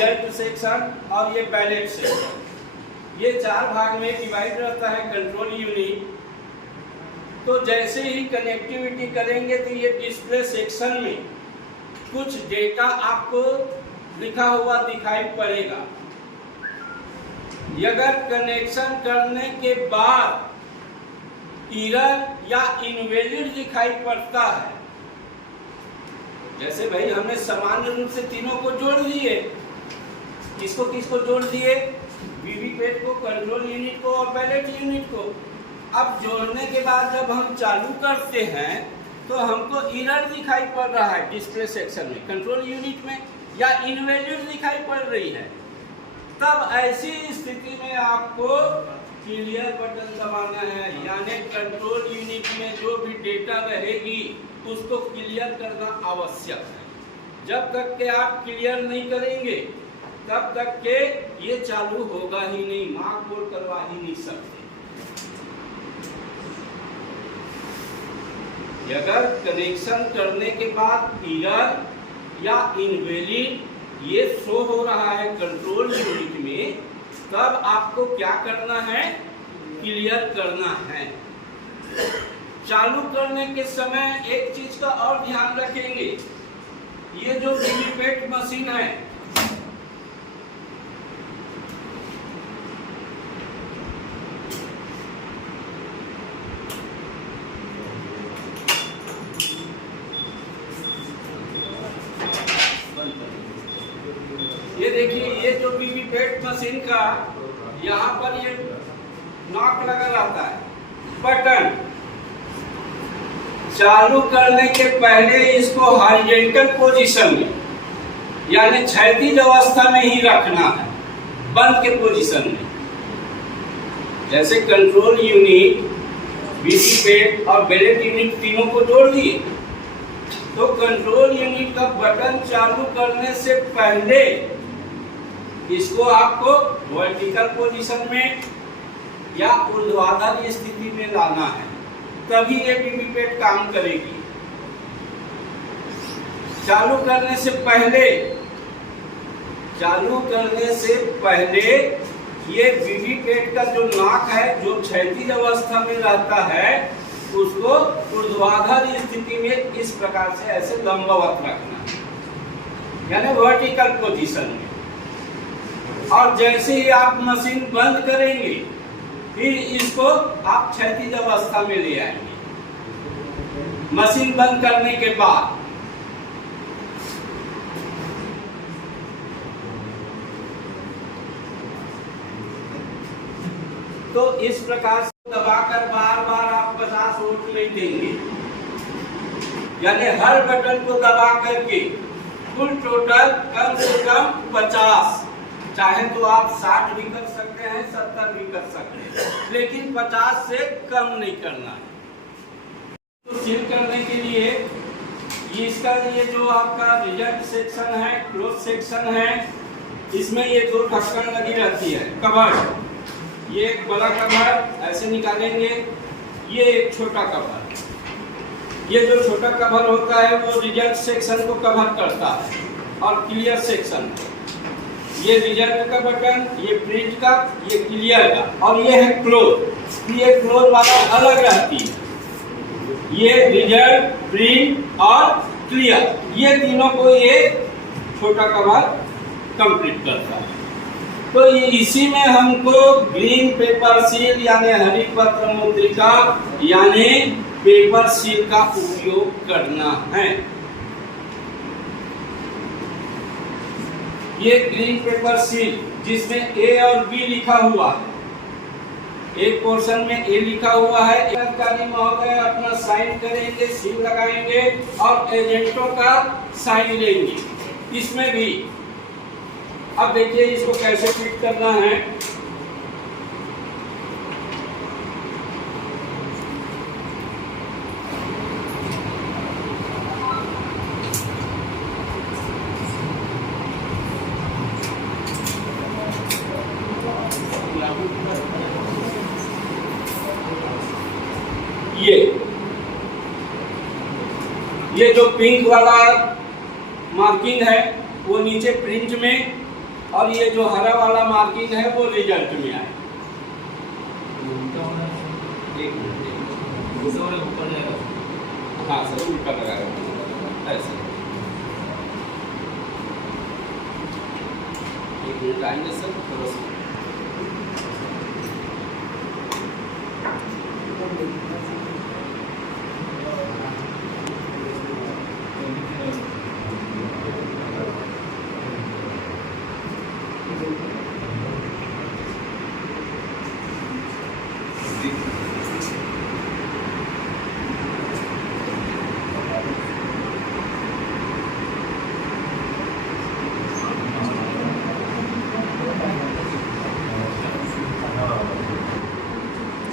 Result section और ये ballot section. ये 4 भाग में डिवाइड रहता है कंट्रोल यूनिट। तो जैसे ही कनेक्टिविटी करेंगे तो ये डिस्प्ले सेक्शन में कुछ डेटा आपको लिखा हुआ दिखाई पड़ेगा। अगर कनेक्शन करने के बाद एरर या इनवैलिड दिखाई पड़ता है, जैसे भाई हमने सामान्य रूप से तीनों को जोड़ दिए, किसको किसको जोड़ दिए, वीवीपैट को, कंट्रोल यूनिट को और बैलेट यूनिट को। अब जोड़ने के बाद जब हम चालू करते हैं तो हमको एरर दिखाई पड़ रहा है डिस्प्ले सेक्शन में, कंट्रोल यूनिट में, या इनवैलिड दिखाई पड़ रही है। तब ऐसी स्थिति में आपको क्लियर बटन दबाना है, यानी कंट्रोल यूनिट में जो भी डेटा रहेगी उसको क्लियर करना आवश्यक है। जब तक के आप क्लियर नहीं करेंगे तब तक के ये चालू होगा ही नहीं, मार्क बोर्ड करवा ही नहीं सकते। अगर कनेक्शन करने के बाद एरर या इनवैलिड ये शो हो रहा है कंट्रोल यूनिट में, तब आपको क्या करना है, क्लियर करना है। चालू करने के समय एक चीज का और ध्यान रखेंगे, ये जो वीवीपैट मशीन है ये देखिए, ये जो वीवीपैट मशीन का यहाँ पर ये नॉक लगा रहता है, बटन चालू करने के पहले इसको हॉरिजॉन्टल पोजीशन में यानी क्षैतिज अवस्था में ही रखना है, बंद के पोजीशन में। जैसे कंट्रोल यूनिट, वीवीपैट और बैलेट यूनिट तीनों को जोड़ दिए, तो कंट्रोल यूनिट का बटन चालू करने से पहले इसको आपको वर्टिकल पोजीशन में या ऊर्ध्वाधर स्थिति में लाना है, तभी ये वीवीपैट काम करेगी। चालू करने से पहले ये वीवीपैट का जो नॉक है, जो क्षैतिज अवस्था में रहता है, उसको ऊर्ध्वाधर स्थिति में इस प्रकार से ऐसे लंबवत रखना है, यानी वर्टिकल पोजीशन में। और जैसे ही आप मशीन बंद करेंगे फिर इसको आप क्षैतिज अवस्था में ले आएंगे। मशीन बंद करने के बाद तो इस प्रकार से दबाकर बार बार आप 50 वोल्ट नहीं देंगे, यानी हर बटन को दबा करके कुल टोटल कम से कम 50, चाहे तो आप 60 भी कर सकते हैं, 70 भी कर सकते हैं, लेकिन 50 से कम नहीं करना है। तो सील करने के लिए इसका ये जो आपका रिजल्ट सेक्शन है, क्लोज सेक्शन है, इसमें ये 2 ढक्कन लगी रहती है, कवर। ये एक बड़ा कवर ऐसे निकालेंगे, ये एक छोटा कवर। ये जो छोटा कवर होता है वो रिजल्ट सेक्शन को कवर करता है, और क्लियर सेक्शन, ये रिजल्ट का बटन, ये प्रिंट का, ये क्लियर का, और ये है क्लोज। ये क्लोज वाला अलग रहती है, ये रिजल्ट, प्रिंट और क्लियर, ये तीनों को ये छोटा कवर कंप्लीट करता है। तो ये इसी में हमको ग्रीन पेपर सील यानी हरी पत्र मुद्रिका यानी पेपर सील का उपयोग करना है। ये ग्रीन पेपर सील जिसमें ए और बी लिखा हुआ है, एक पोर्शन में ए लिखा हुआ है, अधिकारी महोदय अपना साइन करेंगे, सील लगाएंगे और एजेंटों का साइन लेंगे। इसमें भी अब देखिए इसको कैसे फिट करना है। ये जो पिंक वाला मार्किंग है वो नीचे प्रिंट में और ये जो हरा वाला मार्किंग है वो रिजल्ट में आए। हाँ सर, उल्टा लगाएगा ऐसे। एक मिनट आएंगे सर, थोड़ा सा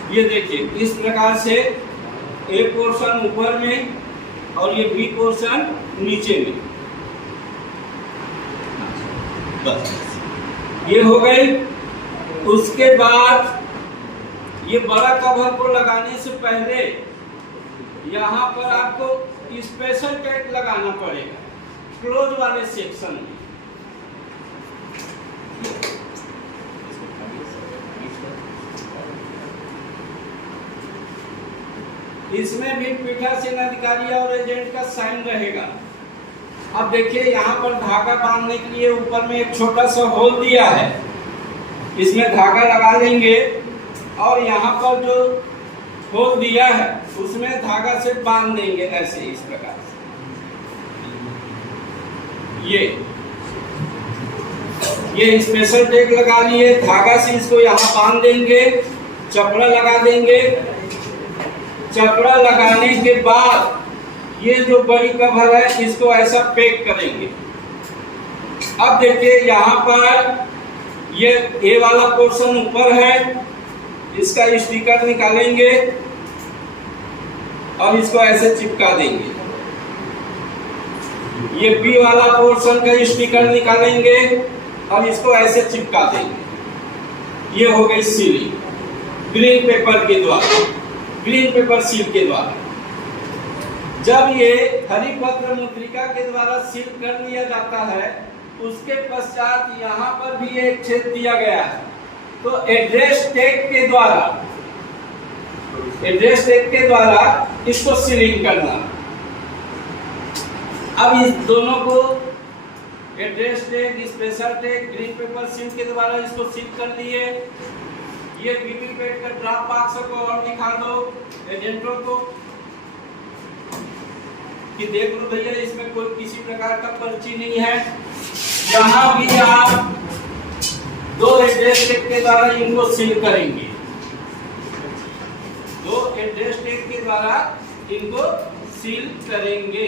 ये देखिए इस प्रकार से ए पोर्शन ऊपर में और ये बी पोर्शन नीचे में, बस ये हो गई। उसके बाद ये बड़ा कवर को लगाने से पहले यहाँ पर आपको स्पेशल टैग लगाना पड़ेगा क्लोज वाले सेक्शन में। इसमें भी पीठासीन अधिकारी और एजेंट का साइन रहेगा। अब देखिए यहाँ पर धागा बांधने के लिए ऊपर में एक छोटा सा होल दिया है, इसमें धागा लगा लेंगे और यहाँ पर जो होल दिया है उसमें धागा से बांध देंगे ऐसे, इस प्रकार से। ये स्पेशल टैग लगा लिए, धागा से इसको यहाँ बांध देंगे, चपड़ा लगा देंगे। चपड़ा लगाने के बाद ये जो बड़ी कवर है इसको ऐसा पैक करेंगे। अब देखिए यहाँ पर ये ए वाला पोर्शन ऊपर है, इसका स्टिकर निकालेंगे और इसको ऐसे चिपका देंगे। ये बी वाला पोर्शन का स्टिकर निकालेंगे और इसको ऐसे चिपका देंगे। ये हो गई सीलिंग ग्रीन पेपर के द्वारा, ग्रीन पेपर सील के द्वारा। जब ये हरी पत्र मुद्रिका के द्वारा सील कर लिया जाता है, उसके पश्चात यहाँ पर भी एक छेद दिया गया है, तो एड्रेस टैग के द्वारा इसको सीलिंग करना। अब इस दोनों को address tag, special tag, green pepper seal के द्वारा इसको सील कर लिए। ये वीवीपैट का ड्राफ्ट बॉक्स को और दिखा दो एजेंटों को कि देख लो भैया इसमें कोई किसी प्रकार का पर्ची नहीं है। यहाँ भी आप दो एड्रेस टैग के द्वारा इनको सील करेंगे, दो एड्रेस टैग के द्वारा इनको सील करेंगे।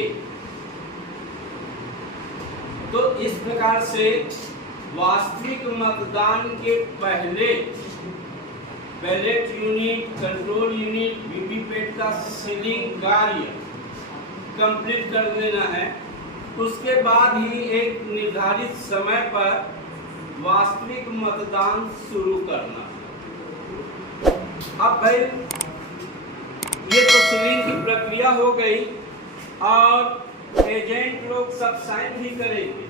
तो इस प्रकार से वास्तविक मतदान के पहले ballot unit, control unit, VVPAT का सीलिंग कार्य कंप्लीट कर लेना है। उसके बाद ही एक निर्धारित समय पर वास्तविक मतदान शुरू करना। अब भाई ये तो सीलिंग की प्रक्रिया हो गई और एजेंट लोग सब साइन भी करेंगे।